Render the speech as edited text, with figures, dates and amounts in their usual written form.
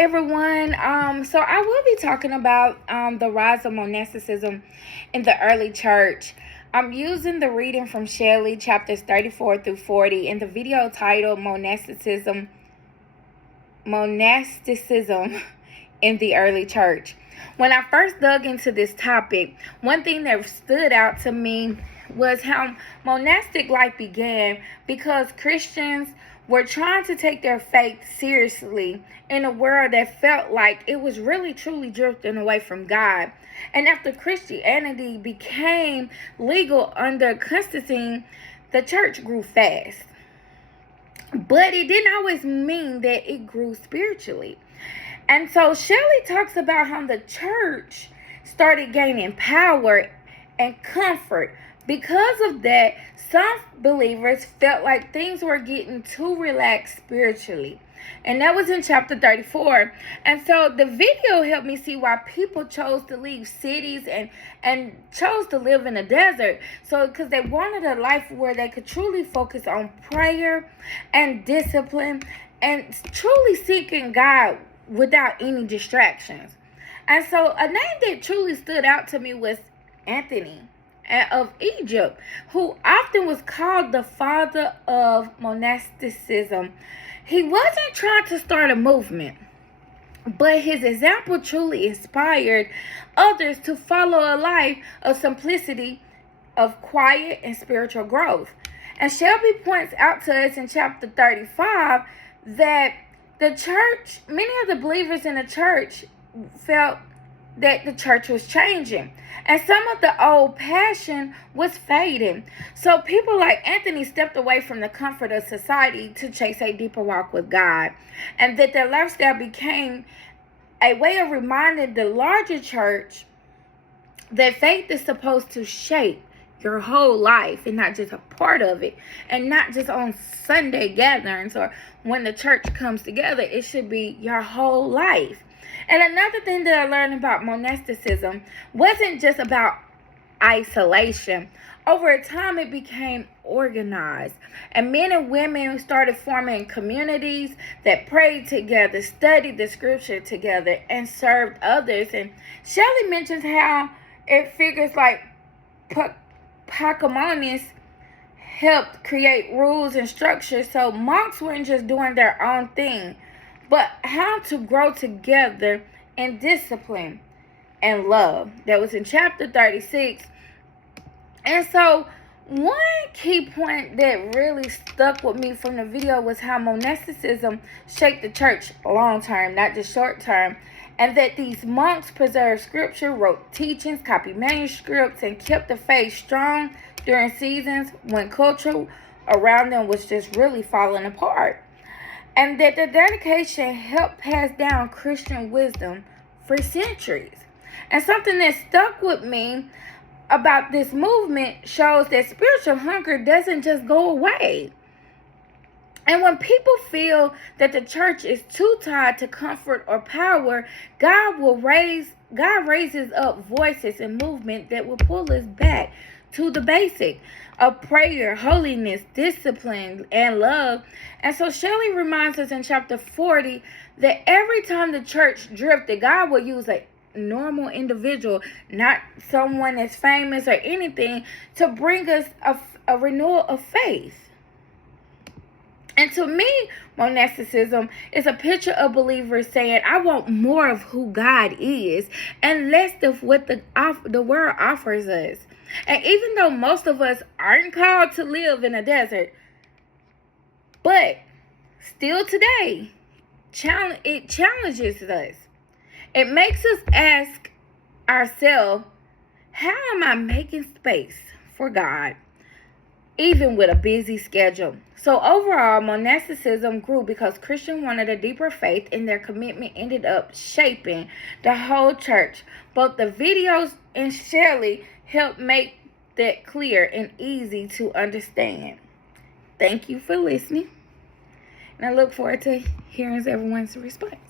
everyone. So I will be talking about the rise of monasticism in the early church. I'm using the reading from Shelley, chapters 34 through 40, in the video titled Monasticism in the Early Church. When I first dug into this topic, one thing that stood out to me was how monastic life began because Christians were trying to take their faith seriously in a world that felt like it was really truly drifting away from God. And after Christianity became legal under Constantine, the church grew fast. But it didn't always mean that it grew spiritually. And so Shelley talks about how the church started gaining power and comfort. Because of that, some believers felt like things were getting too relaxed spiritually. And that was in chapter 34. And so the video helped me see why people chose to leave cities and chose to live in a desert. So because they wanted a life where they could truly focus on prayer and discipline and truly seeking God without any distractions. And so a name that truly stood out to me was Anthony of Egypt, who often was called the father of monasticism. He wasn't trying to start a movement, but his example truly inspired others to follow a life of simplicity, of quiet and spiritual growth. And Shelby points out to us in chapter 35 that the church, many of the believers in the church felt that the church was changing, and some of the old passion was fading. So people like Anthony stepped away from the comfort of society to chase a deeper walk with God, and that their lifestyle became a way of reminding the larger church that faith is supposed to shape your whole life and not just a part of it, and not just on Sunday gatherings or when the church comes together. It should be your whole life. And another thing that I learned about monasticism wasn't just about isolation. Over time, it became organized, and men and women started forming communities that prayed together, studied the scripture together, and served others. And Shelley mentions how it figures like Pacamonius helped create rules and structures, so monks weren't just doing their own thing, but how to grow together in discipline and love. That was in chapter 36. And so one key point that really stuck with me from the video was how monasticism shaped the church long term, not just short term. And that these monks preserved scripture, wrote teachings, copied manuscripts, and kept the faith strong during seasons when culture around them was just really falling apart. And that the dedication helped pass down Christian wisdom for centuries. And something that stuck with me about this movement shows that spiritual hunger doesn't just go away. And when people feel that the church is too tied to comfort or power, God raises up voices and movement that will pull us back to the basic of prayer, holiness, discipline, and love. And so Shelley reminds us in chapter 40 that every time the church drifted, God will use a normal individual, not someone that's famous or anything, to bring us a renewal of faith. And to me, monasticism is a picture of believers saying, I want more of who God is and less of what the world offers us. And even though most of us aren't called to live in a desert, but still today, it challenges us. It makes us ask ourselves, how am I making space for God, even with a busy schedule? So overall, monasticism grew because Christians wanted a deeper faith, and their commitment ended up shaping the whole church. Both the videos and Shelley helped make that clear and easy to understand. Thank you for listening, and I look forward to hearing everyone's response.